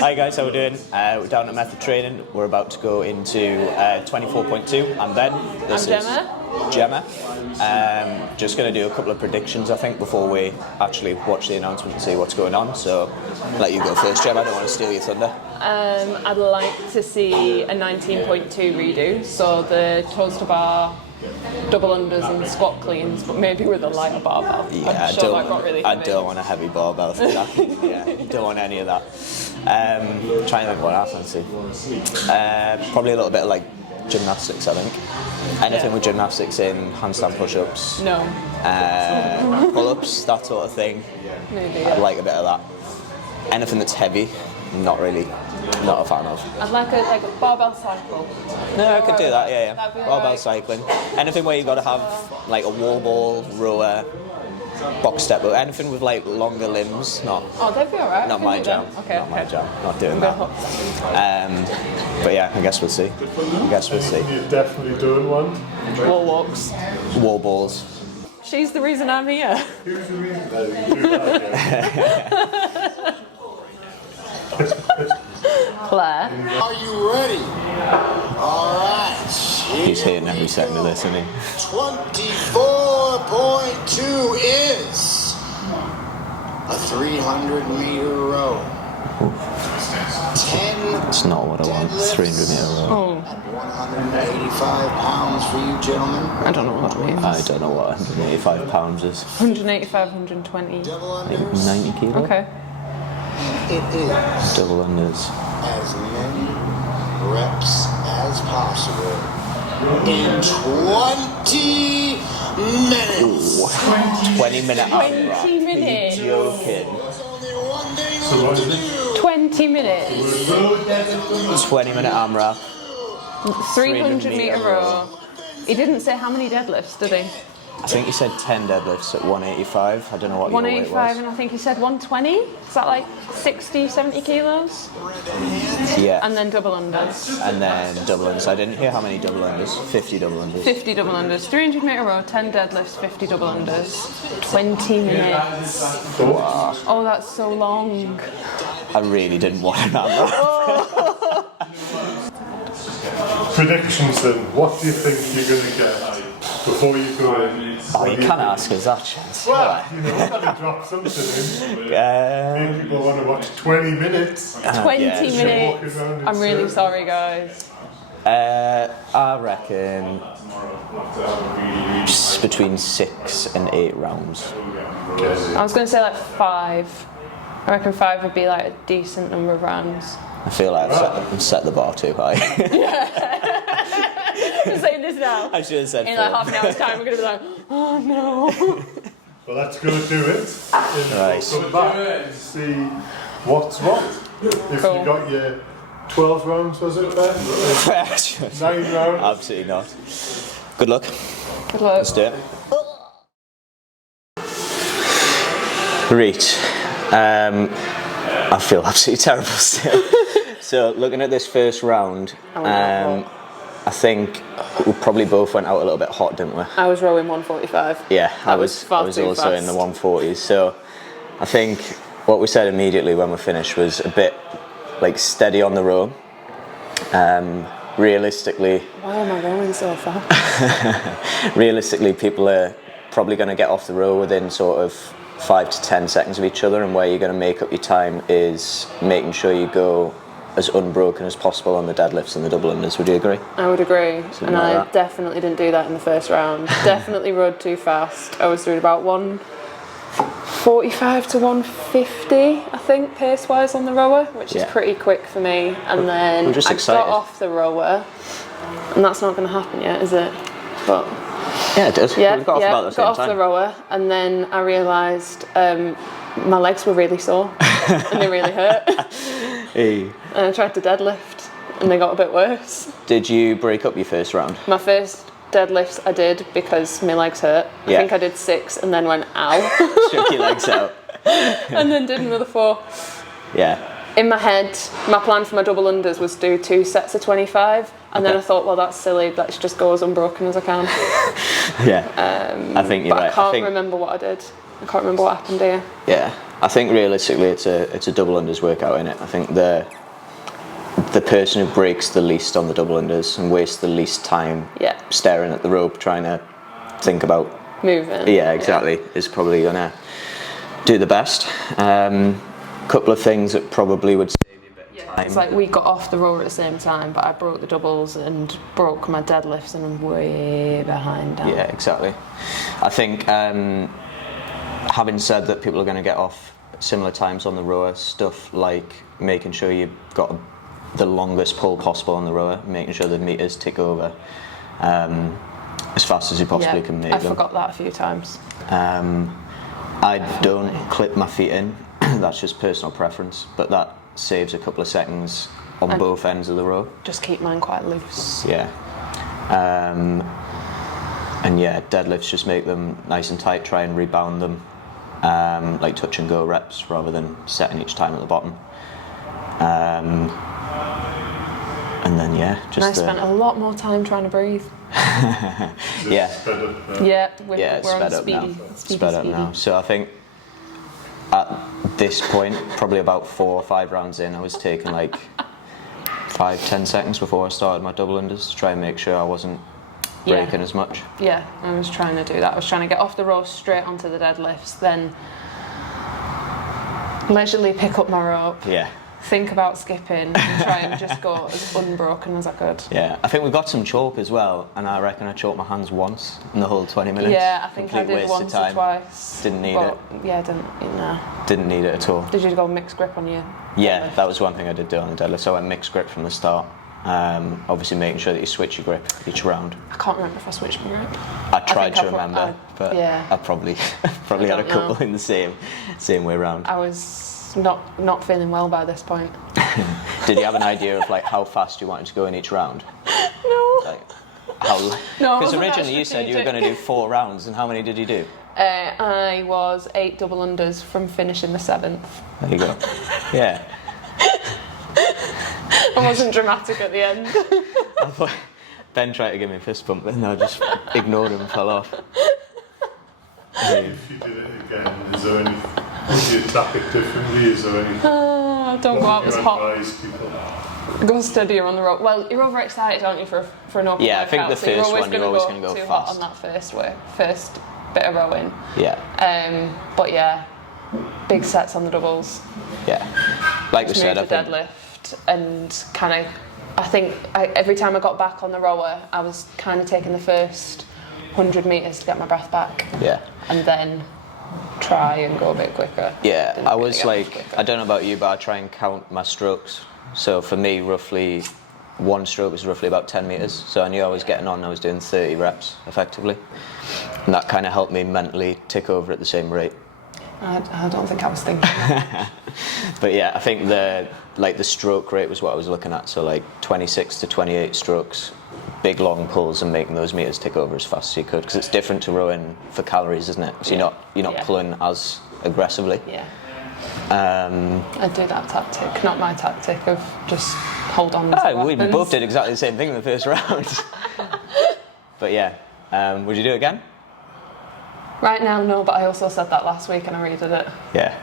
Hi guys, how we doing? We're down at Method Training. We're about to go into 24.2. I'm Ben. This I'm is Gemma. Just going to do a couple of predictions, I think, before we actually watch the announcement and see what's going on. So, I'll let you go first, Gemma. I don't want to steal your thunder. I'd like to see a 19.2 redo. So the toaster bar, double unders and squat cleans, but maybe with a lighter barbell. Yeah, I'm sure that got really heavy. I don't want a heavy barbell for that. Yeah, don't want any of that. Trying to think what else I see. Probably a little bit of like gymnastics, I think. Anything with gymnastics in, handstand push-ups. No. Pull-ups, that sort of thing. Maybe. I'd like a bit of that. Anything that's heavy, not really. Not a fan of. I'd like a barbell cycle. No, I could do that, yeah. Barbell right. cycling. Anything where you've got to have like a wall ball, rower, box step, but anything with like longer limbs, not. Oh, they'd be alright. Not my jam. Okay, not my jam. Not doing that. But yeah, I guess we'll see. You're definitely doing one. Wall walks. Wall balls. She's the reason I'm here. Who's the reason that you do that? Claire. Are you ready? All right. He's hitting every second of this, isn't he? 24.2 is a 300-meter row. 10 That's not what I want. 300-meter row. Oh, at 185 pounds for you gentlemen. I don't know what that means. I don't know what 185 pounds is. 185, 120. Double Like unders. 90 kilo? Okay. It is Double unders. as many reps as possible in 20 minutes. 20-minute AMRAP. 20 minutes. Are you joking? There's only one thing So what is it? 20 minutes. 20-minute AMRAP. 300 meter row. He didn't say how many deadlifts, did he? I think he said 10 deadlifts at 185. I don't know what your weight 185, was. and I think he said 120. Is that like 60, 70 kilos? Yeah. And then double unders. And then double unders. I didn't hear how many double unders. 50 double unders. 50 double unders. 300 meter row, 10 deadlifts, 50 double unders. 20 minutes. Oh, that's so long. I really didn't want an AMRAP. Predictions then. What do you think you're going to get before you go in? Oh, you can't ask us that, chance. Well, you know, you've got to drop something in. Make people want to watch 20 minutes. 20 yeah, sure. minutes. Walking around in I'm really circles. sorry, guys. I reckon between 6 and 8 rounds. I was going to say like 5. I reckon 5 would be like a decent number of rounds. I feel like I've set the bar too high. I'm saying this now. I should have said In 4. like half an hour's time, we're going to be like, oh no. Well, let's go do it. And Right. we'll come back and see what's what. If Cool. you got your 12 rounds, was it, Ben? 9 rounds? Absolutely not. Good luck. Good luck. Let's do it. Right. I feel absolutely terrible still. So looking at this first round, I think we probably both went out a little bit hot, didn't we? I was rowing 145. Yeah, I was was far too also in fast. the 140s. So I think what we said immediately when we finished was a bit like steady on the row. Realistically, Why am I rowing so fast? realistically, people are probably going to get off the row within sort of 5 to 10 seconds of each other, and where you're going to make up your time is making sure you go as unbroken as possible on the deadlifts and the double unders. Would you agree? I would agree. And like I that. definitely didn't do that in the first round. Definitely rode too fast. I was doing about 145 to 150, I think, pace-wise on the rower, which is Yeah. pretty quick for me. And then I'm just I excited. got off the rower, and that's not going to happen yet, is it? But Yeah, it does. yeah, we got off about the same got off time. the rower, and then I realised my legs were really sore and they really hurt. Hey. And I tried to deadlift, and they got a bit worse. Did you break up your first round? My first deadlifts I did because my legs hurt. I Yeah. think I did 6 and then went ow, Shook your legs out. and then did another 4. Yeah. In my head, my plan for my double unders was to do 2 sets of 25, and then I thought, well, that's silly. Let's just go as unbroken as I can. Yeah. I think you're But right. I can't think, remember what I did. I can't remember what happened here. Yeah. I think realistically it's a double unders workout, innit? I think the person who breaks the least on the double unders and wastes the least time staring at the rope trying to think about moving. Yeah, exactly. Is probably gonna do the best. Couple of things that probably would save you a bit of time. It's like we got off the rower at the same time, but I broke the doubles and broke my deadlifts, and I'm way behind now. Yeah, exactly. I think having said that people are going to get off similar times on the rower, stuff like making sure you've got the longest pull possible on the rower, making sure the meters tick over as fast as you possibly can make them. I forgot that a few times. I don't clip my feet in. That's just personal preference, but that saves a couple of seconds on both ends of the row. Just keep mine quite loose. Yeah. And yeah, deadlifts, just make them nice and tight, try and rebound them, like touch and go reps rather than setting each time at the bottom. And then just I spent a lot more time trying to breathe. Yeah. We're on sped up now. So I think at this point, probably about 4 or 5 rounds in, I was taking like 5-10 seconds before I started my double unders to try and make sure I wasn't breaking as much. Yeah, I was trying to do that. I was trying to get off the row straight onto the deadlifts, then leisurely pick up my rope. Yeah. Think about skipping and try and just go as unbroken as I could. Yeah, I think we got some chalk as well, and I reckon I chalked my hands once in the whole 20 minutes. Yeah, I think Complete I did waste once of or time. twice. Didn't need it. Yeah, Didn't need it at all. Did you go mixed grip on you? Yeah, that was one thing I did do on the deadlift. So I went mixed grip from the start. Obviously making sure that you switch your grip each round. I can't remember if I switched my grip. I tried to remember, but yeah. I probably had a couple in the same way round. I was not feeling well by this point. Did you have an idea of like how fast you wanted to go in each round? No. Like, how? No. Because originally you said you were going to do 4 rounds, and how many did you do? I was 8 double unders from finishing the 7th. There you go. Yeah. I wasn't dramatic at the end. I thought Ben tried to give me a fist bump, and I just ignored him and fell off. If you did it again, is there any? Would you attack it differently? Is there any? Don't go out as hot. Advise people? Go steadier on the rope. Well, you're overexcited, aren't you, for an open Yeah, I think workout, the first one you're always going to go too fast hot on that first bit of rowing. Yeah. But yeah, big sets on the doubles. Yeah. Like we said, I think. Deadlift and kind of. I think every time I got back on the rower, I was kind of taking the first 100 meters to get my breath back. Yeah. And then try and go a bit quicker. Yeah, Didn't I really was get like, much quicker. I don't know about you, but I try and count my strokes. So for me, roughly 1 stroke was roughly about 10 meters. So I knew I was getting on, I was doing 30 reps effectively. And that kind of helped me mentally tick over at the same rate. I don't think I was thinking that. But yeah, I think the stroke rate was what I was looking at. So like 26 to 28 strokes, big long pulls, and making those meters tick over as fast as you could. Because it's different to rowing for calories, isn't it? So you're not pulling as aggressively. Yeah. I do that tactic, not my tactic of just hold on. We both did exactly the same thing in the first round. But yeah, would you do it again? Right now, no, but I also said that last week and I redid it. Yeah,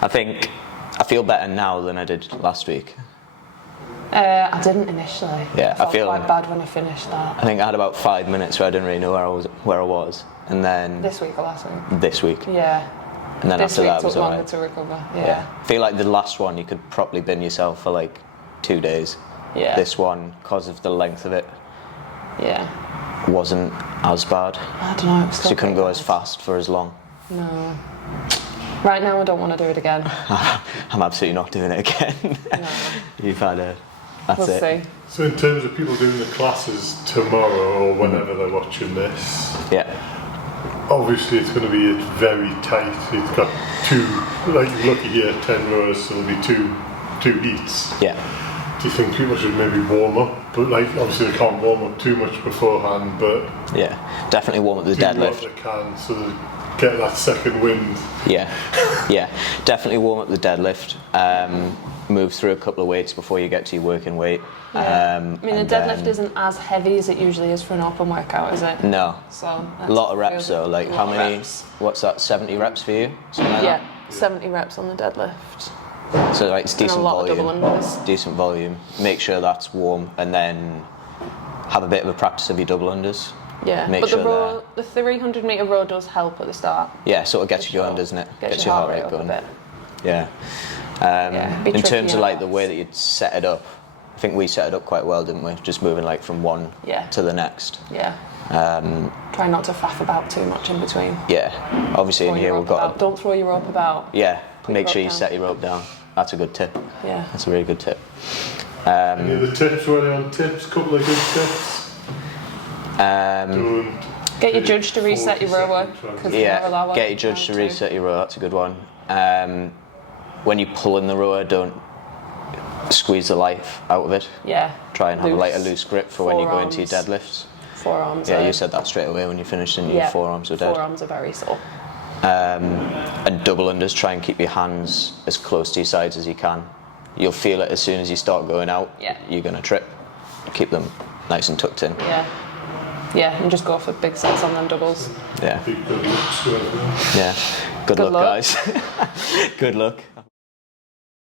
I think I feel better now than I did last week. I didn't initially. Yeah, I felt quite bad when I finished that. I think I had about 5 minutes where I didn't really know where I was, and then This week or last week? this week, Yeah. and then This after week that it was took longer alright. to recover. Yeah, Yeah. I feel like the last one you could probably bin yourself for like 2 days. Yeah. This one, because of the length of it, Yeah. wasn't as bad. I don't know. So you couldn't go as fast for as long. No. Right now, I don't want to do it again. I'm absolutely not doing it again. No. You've had a. That's We'll it. see. So in terms of people doing the classes tomorrow or whenever they're watching this, Yeah. obviously it's going to be very tight. It's got 2, like you're lucky here, 10 rows, so there'll be two heats. Yeah. Do you think people should maybe warm up? But like obviously they can't warm up too much beforehand, but Yeah. Definitely warm up the do what deadlift. they can so they get that second wind. Yeah. Yeah. Definitely warm up the deadlift. Move through a couple of weights before you get to your working weight. Yeah. I mean, the and deadlift then- isn't as heavy as it usually is for an open workout, is it? No. So A lot of reps though. Like how many? Reps. What's that? 70 reps for you? Something like Yeah. that. 70 reps on the deadlift. So like it's And a decent lot of volume. double unders. Decent volume. Make sure that's warm, and then have a bit of a practice of your double unders. Yeah, Make but sure the row, the 300 metre row does help at the start. Yeah, sort of gets you going, doesn't it? Gets your heart rate up going. a bit. Yeah. Be In tricky terms of in like the parts. way that you'd set it up, I think we set it up quite well, didn't we? Just moving like from one to the next. Yeah. Try not to faff about too much in between. Yeah. Obviously in Throw here your we've rope got. about. Don't throw your rope about. Yeah. Put Make your sure rope you down. set your rope down. That's a good tip. Yeah. That's a really good tip. Any other tips? Running on tips? Couple of good tips. Don't Get your judge to reset your rower. 40 seconds, 'cause Yeah. they're allowed Get your judge to down too. reset your row. That's a good one. When you pull in the rower, don't squeeze the life out of it. Yeah. Try and have like a loose grip for when you go into your Forearms. deadlifts. Forearms. Yeah, are, you said that straight away when you finished, didn't you? yeah, Forearms are dead. Forearms are very sore. And double unders, try and keep your hands as close to your sides as you can. You'll feel it as soon as you start going out. Yeah. You're going to trip. Keep them nice and tucked in. Yeah. Yeah, and just go for big sets on them doubles. Yeah. big good looks. Yeah. Good luck, luck. guys. Good luck.